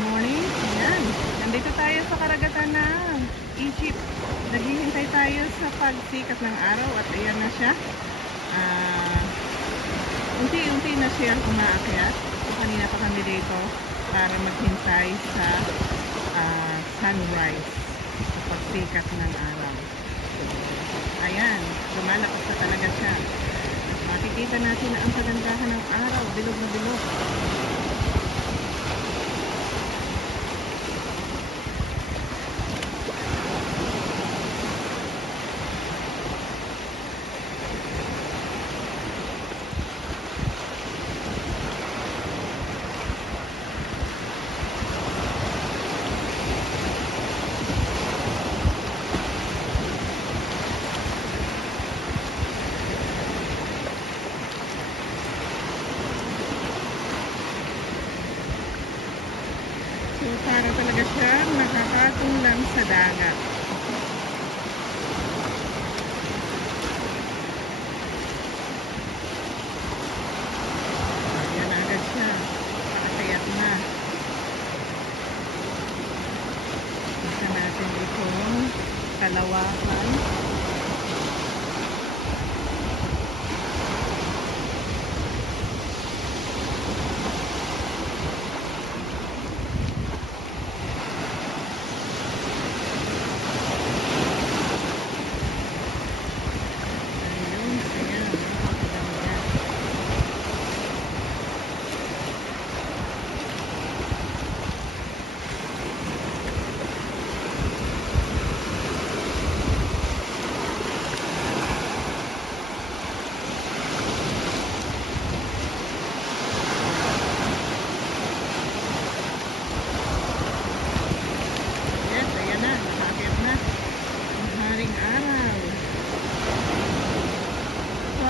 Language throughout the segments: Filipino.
Morning. Ayan. Nandito tayo sa karagatan ng Egypt. Naghihintay tayo sa pagsikat ng araw at ayan na siya. Ah, unti-unti na siya umaakyat. So, kanina pa kami dito para maghintay sa sunrise, sa pagsikat ng araw. So, ayan. Lumalakas na talaga siya. Makikita natin na ang kagandahan ng araw. Bilog na bilog. So, para talaga siya nakakatong lang sa dagat. Ayan na agad siya. Pakasayat na. Isa natin itong kalawakan.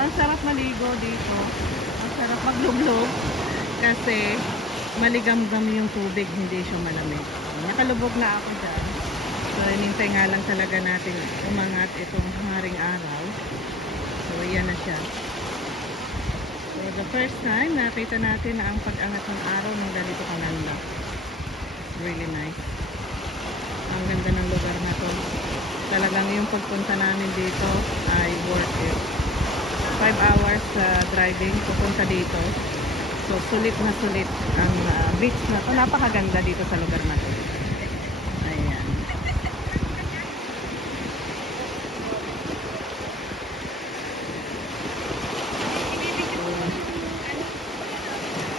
Ang sarap maligo dito. Ang sarap maglublog kasi maligamgam yung tubig, hindi siya malamig. Nakalubog na ako dyan. So, hinintay nga lang talaga natin umangat itong haring araw. So, yan na siya. So, the first time, nakita natin na ang pag-angat ng araw ng ganito kalanda. It's really nice. Ang ganda ng lugar na to. Talagang yung pagpunta namin dito ay worth it. 5 hours driving pupunta dito. So sulit na sulit ang beach na to. Napakaganda dito sa lugar na to. Ayan.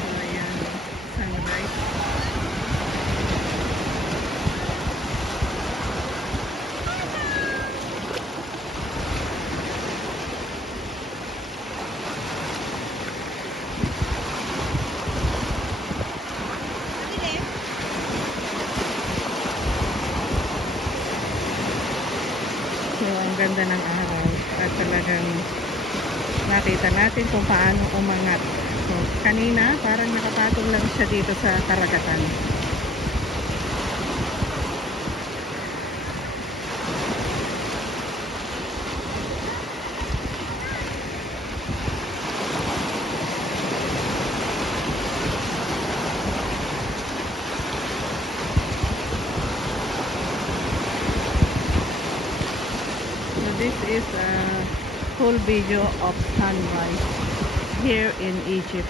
So ayan, sunrise. So, ang ganda ng araw at talagang nakita natin kung paano umangat. So, kanina parang nakapatong lang siya dito sa karagatan. This is a full video of sunrise here in Egypt.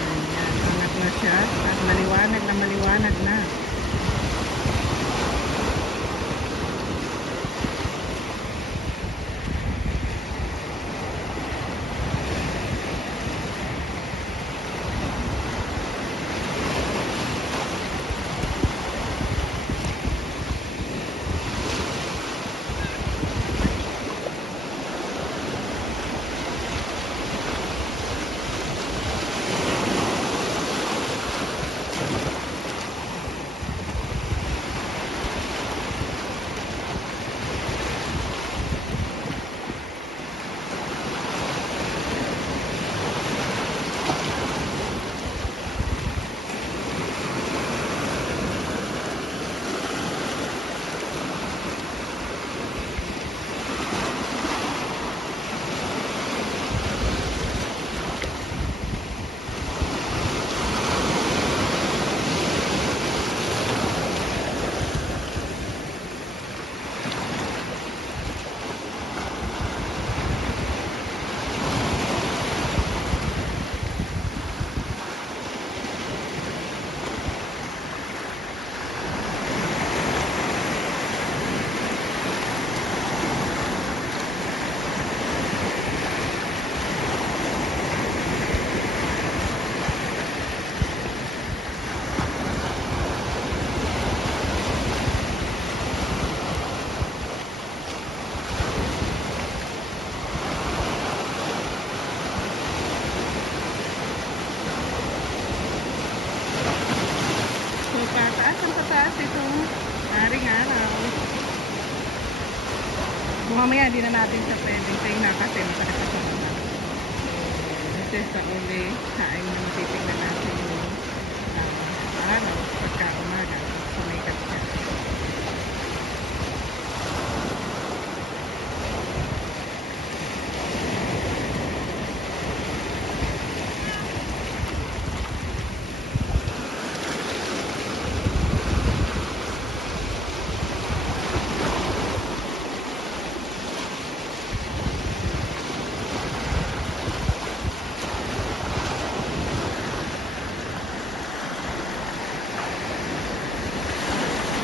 Ayan, angat na siya at maliwanag na. itong haring araw. Kung mamaya hindi na natin siya pwedeng tingnan kasi masakit na sa mata. This is the only time na matitignan natin yung araw pagka umaga. Sumikat siya.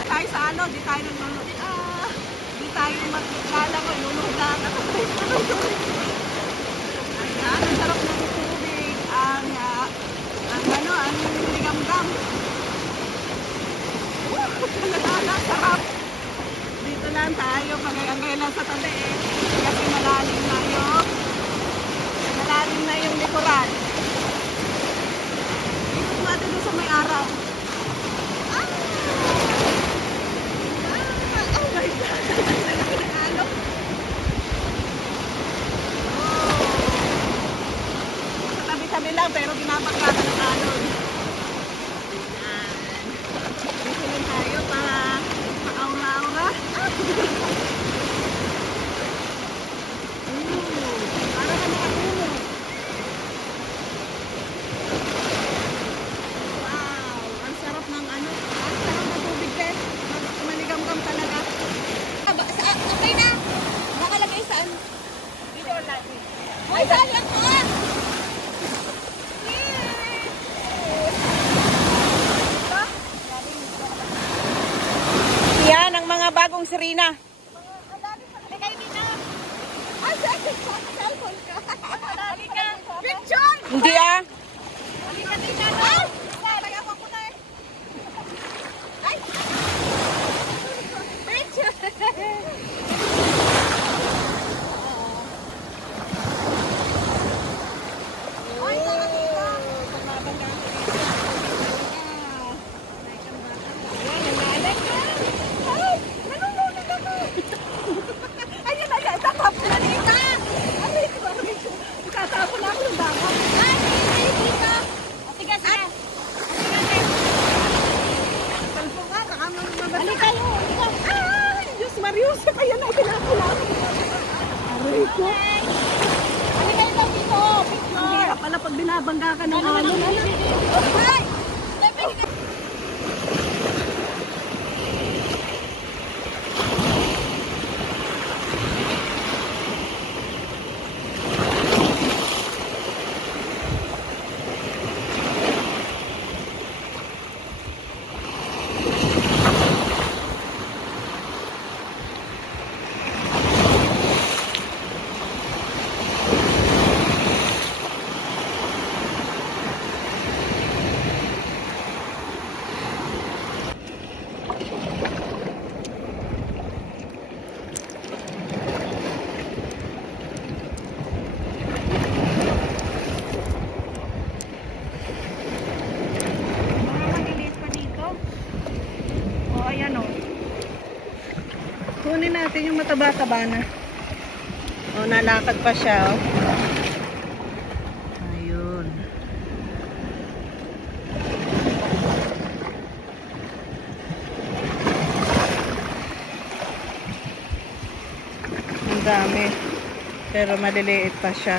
Tayo sa ano, di tayo nanonood. Di tayo magkala ko, lulugan ako. Ayan, ang sarap ng tubig, ang ligamgam. Sarap. Dito lang tayo, pag-angay lang sa tabi kasi malalim na yung likuran. Dito natin doon sa may araw. Oh my God! Ano? Tabi-tabi lang pero binabangga ka ng alon. Dito lang tayo para pa-aura-aura. Para ka nakatulog. Wow! Ang sarap ng ano. Ang sarap ng tubig din. Maligam-gam talaga. Okay na. Nakalagay saan? Dito lagi. Hoy, sayang ka! Yan ang mga bagong Serena. Halika dito. Ay, cellphone ka. Halika. Picture! Hindi ah. Halika dito. Ay! Lagawa ko na eh. Ay! Picture! Ay, saka dito. Ay, nalulunod ako. Ayun na, tatapon na dito. Aray ko, tatapon na ako ng dagat. Ay, dito. Sige, sige. Talpo ka, baka mabasa. Halika yun. Ay, Diyos Marius, kaya na itinapon. Aray ko. Halika yun dito. Picture. Ang hirap pala pag binabangga ka ng alon. Ay! Kunin natin yung mataba-taba na. O, nalakad pa siya, oh. Ayun. Ang dami. Pero maliliit pa siya.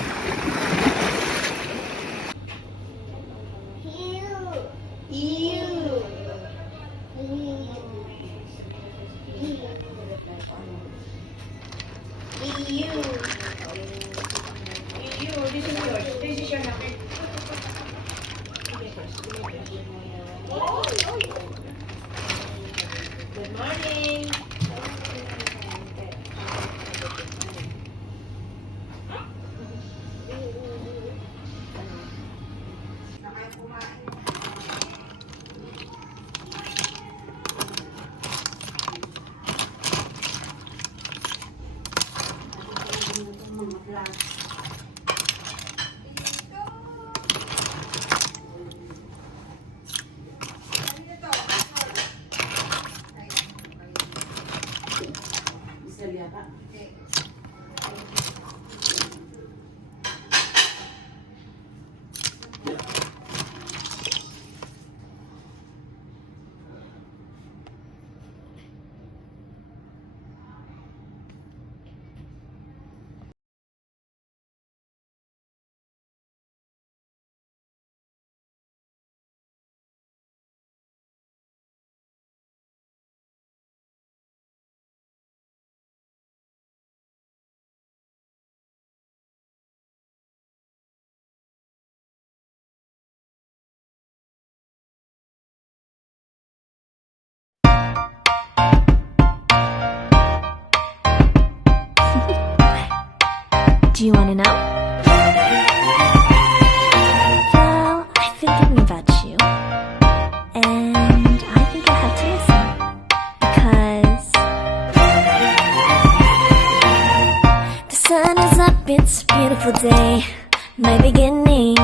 Do you want to know? Well, I've been thinking about you. And I think I have to listen. Because the sun is up, it's a beautiful day. My beginning.